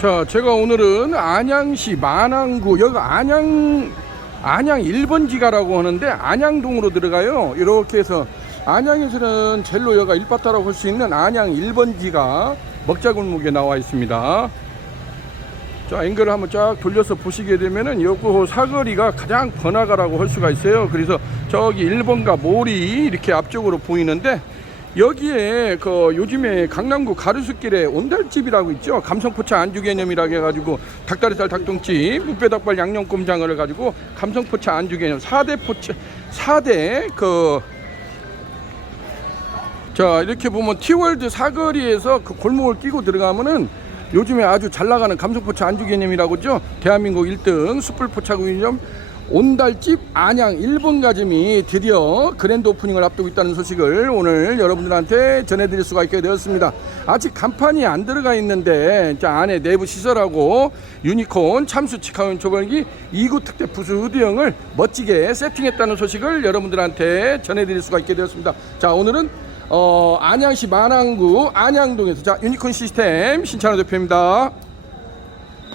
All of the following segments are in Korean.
자, 제가 오늘은 안양시 만안구, 여기 안양 1번지가라고 하는데 안양동으로 들어가요. 이렇게 해서 안양에서는 젤로 여가 일바타라고 할 수 있는 안양 1번지가 먹자골목에 나와 있습니다. 자, 앵글을 한번 쫙 돌려서 보시게 되면은 요거 사거리가 가장 번화가라고 할 수가 있어요. 그래서 저기 1번가 몰이 이렇게 앞쪽으로 보이는데, 여기에 요즘에 강남구 가로수길에 온달집이라고 있죠. 감성포차 안주 개념이라고 해가지고 닭다리살 닭똥집 무뼈닭발 양념꼼장을 해가지고 감성포차 안주 개념 4대 포차 4대 자, 이렇게 보면 티월드 사거리에서 그 골목을 끼고 들어가면은 요즘에 아주 잘 나가는 감성포차 안주 개념이라고죠. 대한민국 1등 숯불포차구이점 온달집 안양 1번 가점이 드디어 그랜드 오프닝을 앞두고 있다는 소식을 오늘 여러분들한테 전해드릴 수가 있게 되었습니다. 아직 간판이 안 들어가 있는데, 자, 안에 내부 시설하고 유니콘 참수 직화원 조별기 2구 특대 부수 의대형을 멋지게 세팅했다는 소식을 여러분들한테 전해드릴 수가 있게 되었습니다. 자, 오늘은 안양시 만안구 안양동에서, 자, 유니콘 시스템 신찬호 대표입니다.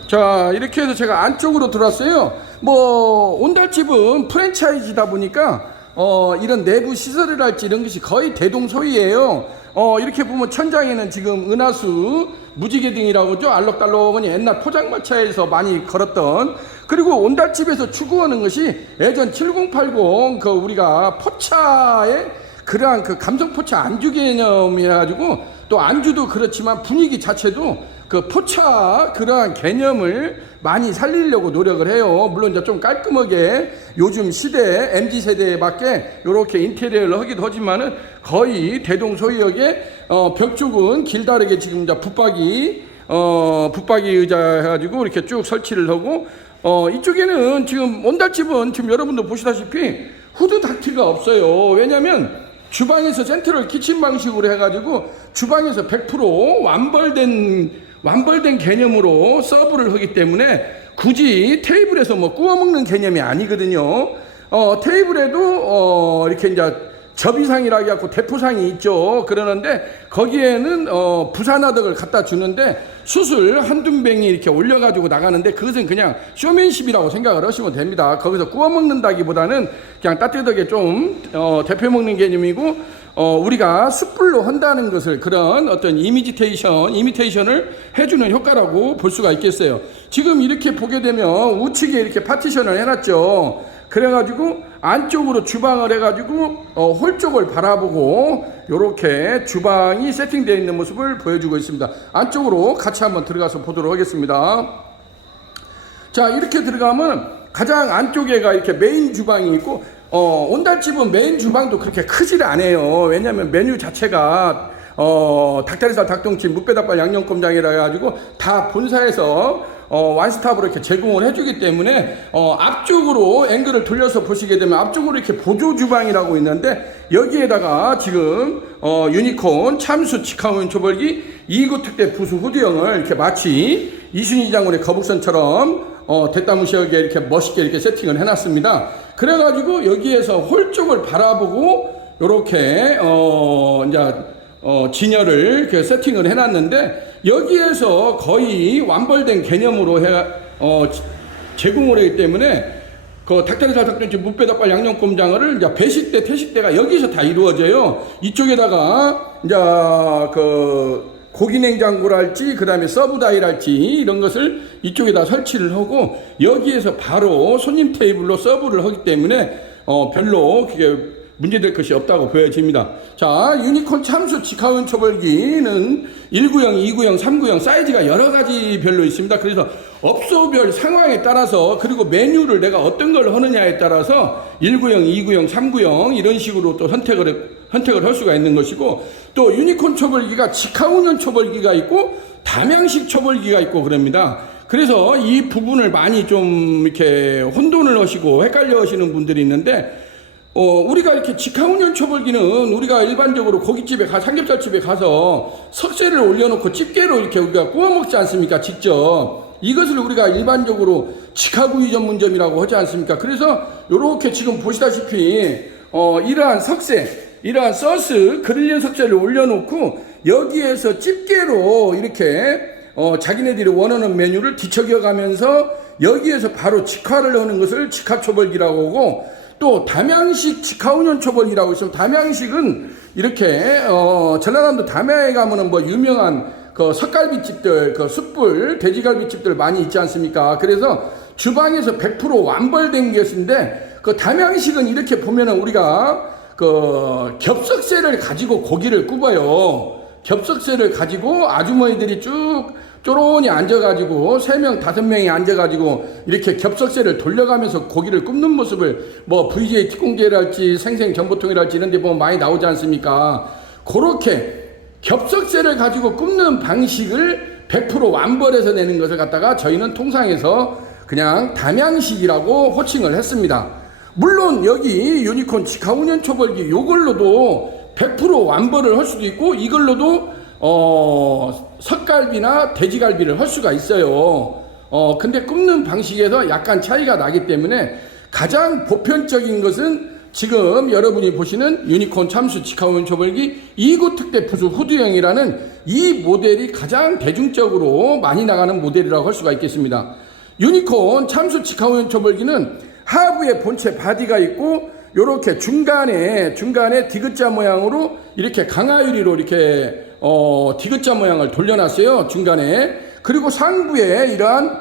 자, 이렇게 해서 제가 안쪽으로 들어왔어요. 온달집은 프랜차이즈다 보니까 이런 내부 시설이랄지 이런 것이 거의 대동소이예요. 이렇게 보면 천장에는 지금 은하수 무지개 등이라고 하죠. 알록달록은 옛날 포장마차에서 많이 걸었던, 그리고 온달집에서 추구하는 것이 예전 7080 우리가 포차의 그러한 감성포차 안주 개념이라 가지고, 또 안주도 그렇지만 분위기 자체도 포차 그러한 개념을 많이 살리려고 노력을 해요. 물론 이제 좀 깔끔하게 요즘 시대 MZ세대에 맞게 이렇게 인테리어를 하기도 하지만은 거의 대동소이역에 벽 쪽은 길다르게 지금 이제 붙박이 의자 해가지고 이렇게 쭉 설치를 하고, 이쪽에는 지금 온달집은 지금 여러분도 보시다시피 후드 닥트가 없어요. 왜냐면 주방에서 센트럴 키친 방식으로 해가지고 주방에서 100% 완벌된 개념으로 서브를 하기 때문에 굳이 테이블에서 구워 먹는 개념이 아니거든요. 테이블에도 이렇게 이제 접이상이라고 해갖고 대포상이 있죠. 그러는데 거기에는 부산화덕을 갖다 주는데 숯을 한두 병이 이렇게 올려가지고 나가는데, 그것은 그냥 쇼맨십이라고 생각을 하시면 됩니다. 거기서 구워 먹는다기보다는 그냥 따뜻하게 좀 데펴 먹는 개념이고, 우리가 숯불로 한다는 것을 그런 어떤 이미테이션을 해주는 효과라고 볼 수가 있겠어요. 지금 이렇게 보게 되면 우측에 이렇게 파티션을 해놨죠. 그래가지고 안쪽으로 주방을 해가지고 홀 쪽을 바라보고 이렇게 주방이 세팅되어 있는 모습을 보여주고 있습니다. 안쪽으로 같이 한번 들어가서 보도록 하겠습니다. 자, 이렇게 들어가면 가장 안쪽에가 이렇게 메인 주방이 있고, 온달집은 메인 주방도 그렇게 크질 않아요. 왜냐하면 메뉴 자체가 닭다리살 닭똥집 무뼈닭발 양념꼼장이라 해가지고 다 본사에서 완스톱으로 이렇게 제공을 해주기 때문에 앞쪽으로 앵글을 돌려서 보시게 되면 앞쪽으로 이렇게 보조 주방이라고 있는데, 여기에다가 지금 유니콘 참수 직화원 조벌기 2구 특대 부수 후드형을 이렇게 마치 이순희 장군의 거북선처럼 대따무시하게 이렇게 멋있게 이렇게 세팅을 해놨습니다. 그래가지고 여기에서 홀 쪽을 바라보고 이렇게 이제 진열을 이렇게 세팅을 해놨는데, 여기에서 거의 완벌된 개념으로 제공을 하기 때문에 닭다리살 닭똥집 무뼈닭발 양념꼼장어를 이제 배식대 태식대가 여기서 다 이루어져요. 이쪽에다가 이제 고기 냉장고랄지 그다음에 서브다이랄지 이런 것을 이쪽에다 설치를 하고, 여기에서 바로 손님 테이블로 서브를 하기 때문에 별로 그게 문제될 것이 없다고 보여집니다. 자, 유니콘 참수 직화원 초벌기는 1구형, 2구형, 3구형 사이즈가 여러 가지 별로 있습니다. 그래서 업소별 상황에 따라서, 그리고 메뉴를 내가 어떤 걸 하느냐에 따라서 1구형, 2구형, 3구형 이런 식으로 또 선택을 할 수가 있는 것이고, 또 유니콘 초벌기가 직화운전 초벌기가 있고 담양식 초벌기가 있고 그럽니다. 그래서 이 부분을 많이 좀 이렇게 혼돈을 하시고 헷갈려 하시는 분들이 있는데, 우리가 이렇게 직화운전 초벌기는 우리가 일반적으로 고깃집에 삼겹살집에 가서 석쇠를 올려놓고 집게로 이렇게 우리가 구워 먹지 않습니까? 직접. 이것을 우리가 일반적으로 직화구이 전문점이라고 하지 않습니까? 그래서 이렇게 지금 보시다시피 이러한 서스 그릴린 석쇠를 올려놓고 여기에서 집게로 이렇게 자기네들이 원하는 메뉴를 뒤척여가면서 여기에서 바로 직화를 하는 것을 직화초벌기라고 하고, 또 담양식 직화운연초벌기라고 있으면, 담양식은 이렇게 전라남도 담양에 가면은 뭐 유명한 그 석갈비집들, 그 숯불 돼지갈비집들 많이 있지 않습니까? 그래서 주방에서 100% 완벌된 것인데, 그 담양식은 이렇게 보면은 우리가 그 겹석쇠를 가지고 고기를 굽어요. 겹석쇠를 가지고 아주머니들이 쭉 쪼론히 앉아가지고 3명, 5명이 앉아가지고 이렇게 겹석쇠를 돌려가면서 고기를 굽는 모습을 뭐 VJ 특공대랄지 생생정보통이랄지 이런 데 보면 많이 나오지 않습니까? 그렇게 겹석쇠를 가지고 굽는 방식을 100% 완벌해서 내는 것을 갖다가 저희는 통상에서 그냥 담양식이라고 호칭을 했습니다. 물론 여기 유니콘 직화운연초벌기 요걸로도 100% 완벌을 할 수도 있고, 이걸로도 석갈비나 돼지갈비를 할 수가 있어요. 근데 굽는 방식에서 약간 차이가 나기 때문에 가장 보편적인 것은 지금 여러분이 보시는 유니콘 참수 직화운연초벌기 2구 특대 부수 후드형이라는 이 모델이 가장 대중적으로 많이 나가는 모델이라고 할 수가 있겠습니다. 유니콘 참수 직화운연초벌기는 하부에 본체 바디가 있고, 요렇게 중간에 디귿자 모양으로 이렇게 강하유리로 이렇게 디귿자 모양을 돌려놨어요, 중간에. 그리고 상부에 이러한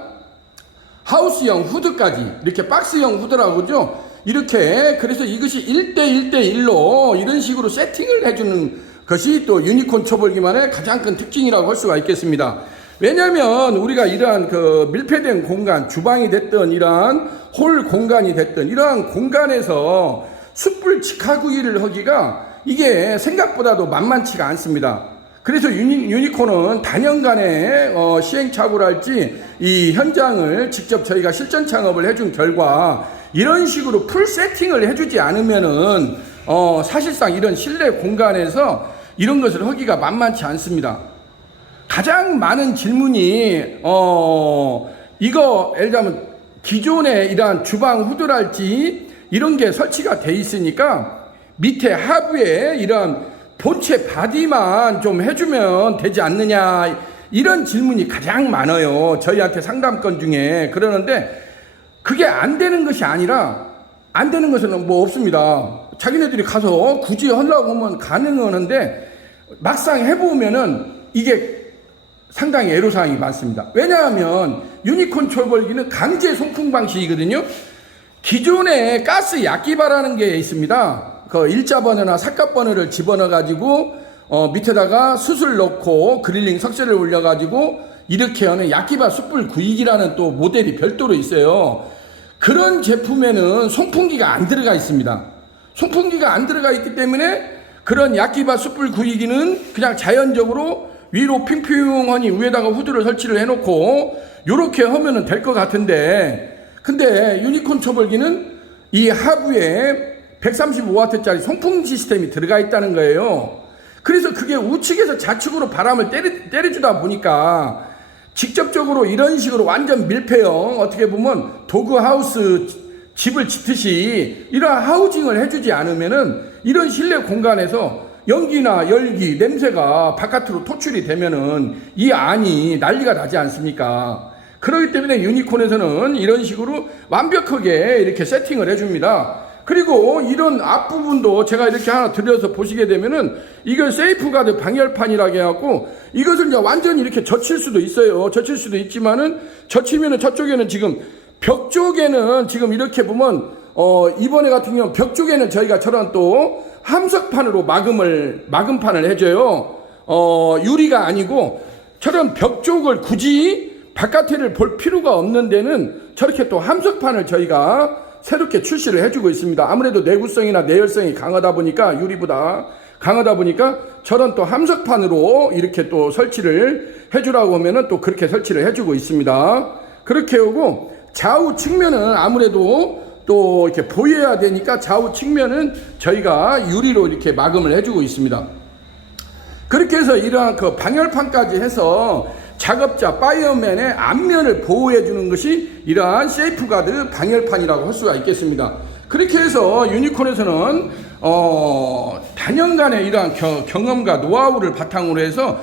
하우스형 후드까지, 이렇게 박스형 후드라고 그러죠. 이렇게, 그래서 이것이 1대1대1로 이런 식으로 세팅을 해주는 것이 또 유니콘 초벌기만의 가장 큰 특징이라고 할 수가 있겠습니다. 왜냐면 우리가 이러한 그 밀폐된 공간, 주방이 됐든 이러한 홀 공간이 됐든 이러한 공간에서 숯불 직화구이를 하기가 이게 생각보다도 만만치가 않습니다. 그래서 유니콘은 단연간의 시행착오랄지 이 현장을 직접 저희가 실전 창업을 해준 결과 이런 식으로 풀 세팅을 해주지 않으면은 사실상 이런 실내 공간에서 이런 것을 하기가 만만치 않습니다. 가장 많은 질문이 이거 예를 들면 기존에 이러한 주방 후드랄지 이런 게 설치가 돼 있으니까 밑에 하부에 이런 본체 바디만 좀 해주면 되지 않느냐, 이런 질문이 가장 많아요, 저희한테 상담건 중에. 그러는데 그게 안 되는 것이 아니라, 안 되는 것은 뭐 없습니다. 자기네들이 가서 굳이 하려고 하면 가능은 한데 막상 해보면은 이게 상당히 애로사항이 많습니다. 왜냐하면 유니콘 초벌기는 강제 송풍 방식이거든요. 기존에 가스 약기바라는 게 있습니다. 그 일자버너나 삿갓버너를 집어넣어 가지고 밑에다가 숯을 넣고 그릴링 석쇠를 올려 가지고 이렇게 하는 약기바 숯불 구이기라는 또 모델이 별도로 있어요. 그런 제품에는 송풍기가 안 들어가 있습니다. 송풍기가 안 들어가 있기 때문에 그런 약기바 숯불 구이기는 그냥 자연적으로 위로 핑핑하니 위에다가 후드를 설치를 해놓고 요렇게 하면은 될 것 같은데, 근데 유니콘 초벌기는 이 하부에 135W짜리 송풍 시스템이 들어가 있다는 거예요. 그래서 그게 우측에서 좌측으로 바람을 때려주다 보니까 직접적으로 이런 식으로 완전 밀폐형, 어떻게 보면 도그하우스 집을 짓듯이 이런 하우징을 해주지 않으면은 이런 실내 공간에서 연기나 열기, 냄새가 바깥으로 토출이 되면은 이 안이 난리가 나지 않습니까? 그렇기 때문에 유니콘에서는 이런 식으로 완벽하게 이렇게 세팅을 해줍니다. 그리고 이런 앞부분도 제가 이렇게 하나 들여서 보시게 되면은 이걸 세이프가드 방열판이라고 해갖고 이것을 이제 완전히 이렇게 젖힐 수도 있어요. 젖힐 수도 있지만은 젖히면은 저쪽에는 지금 벽 쪽에는 지금 이렇게 보면 이번에 같은 경우는 벽 쪽에는 저희가 저런 또 함석판으로 마금판을 해줘요. 유리가 아니고 저런 벽 쪽을 굳이 바깥에를 볼 필요가 없는 데는 저렇게 또 함석판을 저희가 새롭게 출시를 해주고 있습니다. 아무래도 내구성이나 내열성이 강하다 보니까, 유리보다 강하다 보니까 저런 또 함석판으로 이렇게 또 설치를 해주라고 하면은 또 그렇게 설치를 해주고 있습니다. 그렇게 하고 좌우 측면은 아무래도 또 이렇게 보여야 되니까 좌우 측면은 저희가 유리로 이렇게 마감을 해주고 있습니다. 그렇게 해서 이러한 그 방열판까지 해서 작업자 파이어맨의 앞면을 보호해 주는 것이 이러한 세이프가드 방열판이라고 할 수가 있겠습니다. 그렇게 해서 유니콘에서는 단연간의 이러한 경험과 노하우를 바탕으로 해서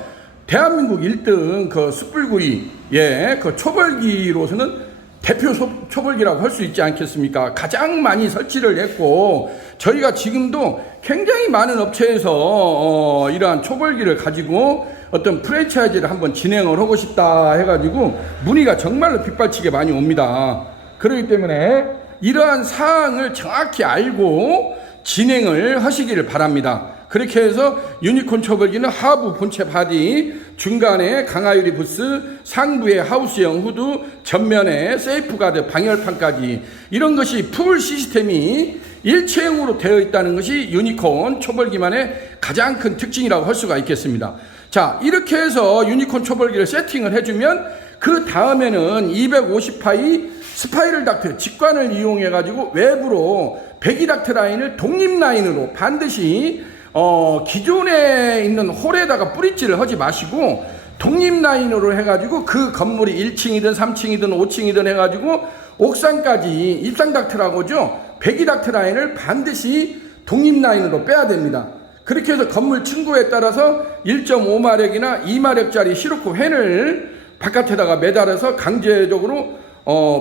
대한민국 1등 그 숯불구이, 예, 그 초벌기로서는 대표 초벌기라고 할 수 있지 않겠습니까? 가장 많이 설치를 했고, 저희가 지금도 굉장히 많은 업체에서 이러한 초벌기를 가지고 어떤 프랜차이즈를 한번 진행을 하고 싶다 해가지고 문의가 정말로 빗발치게 많이 옵니다. 그렇기 때문에 이러한 사항을 정확히 알고 진행을 하시기를 바랍니다. 그렇게 해서 유니콘 초벌기는 하부 본체 바디, 중간에 강하유리 부스, 상부에 하우스형 후드, 전면에 세이프가드 방열판까지 이런 것이 풀 시스템이 일체형으로 되어 있다는 것이 유니콘 초벌기만의 가장 큰 특징이라고 할 수가 있겠습니다. 자, 이렇게 해서 유니콘 초벌기를 세팅을 해주면 그 다음에는 250파이 스파이럴 닥트 직관을 이용해 가지고 외부로 배기 닥트 라인을 독립 라인으로 반드시 기존에 있는 홀에다가 뿌리질을 하지 마시고 독립 라인으로 해가지고 그 건물이 1층이든 3층이든 5층이든 해가지고 옥상까지 입상 닥트라고 하죠. 배기 닥트 라인을 반드시 독립 라인으로 빼야 됩니다. 그렇게 해서 건물 층고에 따라서 1.5마력이나 2마력짜리 시로코 팬을 바깥에다가 매달아서 강제적으로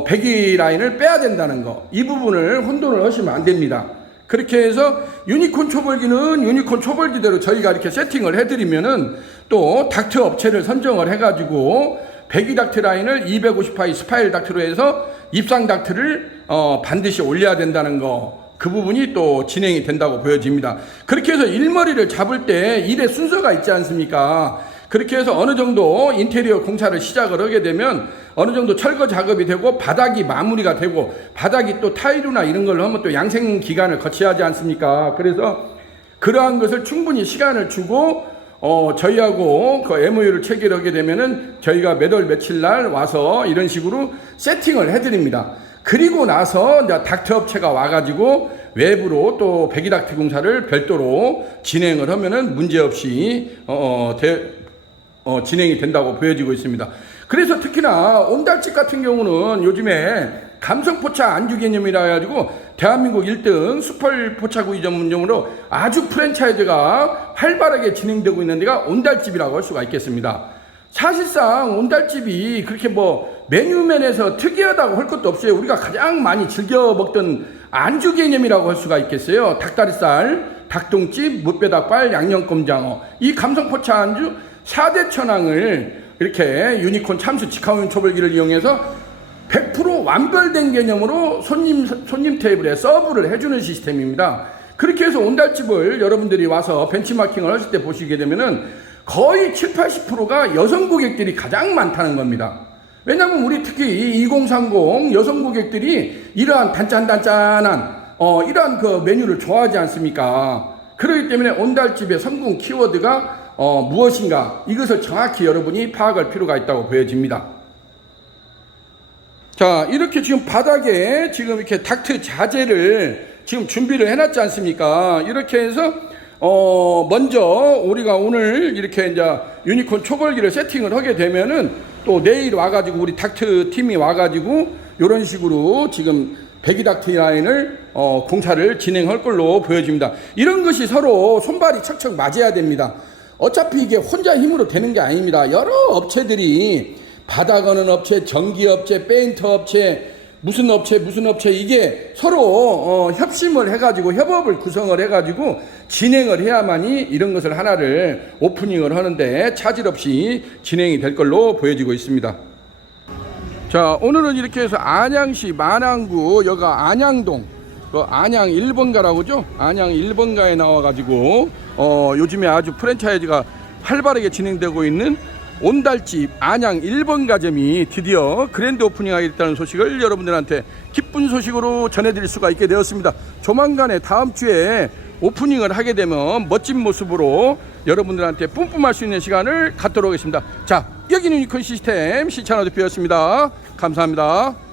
배기 라인을 빼야 된다는 거, 이 부분을 혼돈을 하시면 안 됩니다. 그렇게 해서 유니콘 초벌기는 유니콘 초벌기대로 저희가 이렇게 세팅을 해드리면은 또 닥트 업체를 선정을 해가지고 배기 닥트 라인을 250파이 스파이럴 닥트로 해서 입상 닥트를 반드시 올려야 된다는 거, 그 부분이 또 진행이 된다고 보여집니다. 그렇게 해서 일머리를 잡을 때 일의 순서가 있지 않습니까? 그렇게 해서 어느 정도 인테리어 공사를 시작을 하게 되면 어느 정도 철거 작업이 되고 바닥이 마무리가 되고 바닥이 또 타일이나 이런 걸 하면 또 양생 기간을 거쳐야 하지 않습니까? 그래서 그러한 것을 충분히 시간을 주고 저희하고 그 MOU를 체결하게 되면은 저희가 몇 월 며칠 날 와서 이런 식으로 세팅을 해드립니다. 그리고 나서 이제 닥트 업체가 와가지고 외부로 또 배기 닥트 공사를 별도로 진행을 하면은 문제없이 진행이 된다고 보여지고 있습니다. 그래서 특히나 온달집 같은 경우는 요즘에 감성포차 안주 개념이라 해가지고 대한민국 1등 숯불 포차구이 전문점으로 아주 프랜차이즈가 활발하게 진행되고 있는 데가 온달집이라고 할 수가 있겠습니다. 사실상 온달집이 그렇게 뭐 메뉴면에서 특이하다고 할 것도 없어요. 우리가 가장 많이 즐겨 먹던 안주 개념이라고 할 수가 있겠어요. 닭다리살, 닭똥집, 무뼈닭발, 양념꼼장어, 이 감성포차 안주 4대 천왕을 이렇게 유니콘 참수 직화운 초벌기를 이용해서 100% 완별된 개념으로 손님 테이블에 서브를 해주는 시스템입니다. 그렇게 해서 온달집을 여러분들이 와서 벤치마킹을 하실 때 보시게 되면은 거의 70~80%가 여성 고객들이 가장 많다는 겁니다. 왜냐하면 우리 특히 2030 여성 고객들이 이러한 단짠단짠한 이러한 그 메뉴를 좋아하지 않습니까? 그렇기 때문에 온달집의 성공 키워드가 무엇인가, 이것을 정확히 여러분이 파악할 필요가 있다고 보여집니다. 자, 이렇게 지금 바닥에 지금 이렇게 닥트 자재를 지금 준비를 해놨지 않습니까? 이렇게 해서 먼저 우리가 오늘 이렇게 이제 유니콘 초벌기를 세팅을 하게 되면은 또 내일 와가지고 우리 닥트 팀이 와가지고 이런 식으로 지금 배기 닥트 라인을 공사를 진행할 걸로 보여집니다. 이런 것이 서로 손발이 척척 맞아야 됩니다. 어차피 이게 혼자 힘으로 되는 게 아닙니다. 여러 업체들이 바닥하는 업체, 전기업체, 페인터 업체, 무슨 업체 이게 서로 협심을 해가지고 협업을 구성을 해가지고 진행을 해야만이 이런 것을 하나를 오프닝을 하는데 차질 없이 진행이 될 걸로 보여지고 있습니다. 자, 오늘은 이렇게 해서 안양시 만안구 여가 안양동 그 안양 1번가라고 하죠. 안양 1번가에 나와가지고 요즘에 아주 프랜차이즈가 활발하게 진행되고 있는 온달집 안양 1번가점이 드디어 그랜드 오프닝하게 됐다는 소식을 여러분들한테 기쁜 소식으로 전해드릴 수가 있게 되었습니다. 조만간에 다음 주에 오프닝을 하게 되면 멋진 모습으로 여러분들한테 뿜뿜할 수 있는 시간을 갖도록 하겠습니다. 자, 여기는 유니콘 시스템 시찬 어드피였습니다. 감사합니다.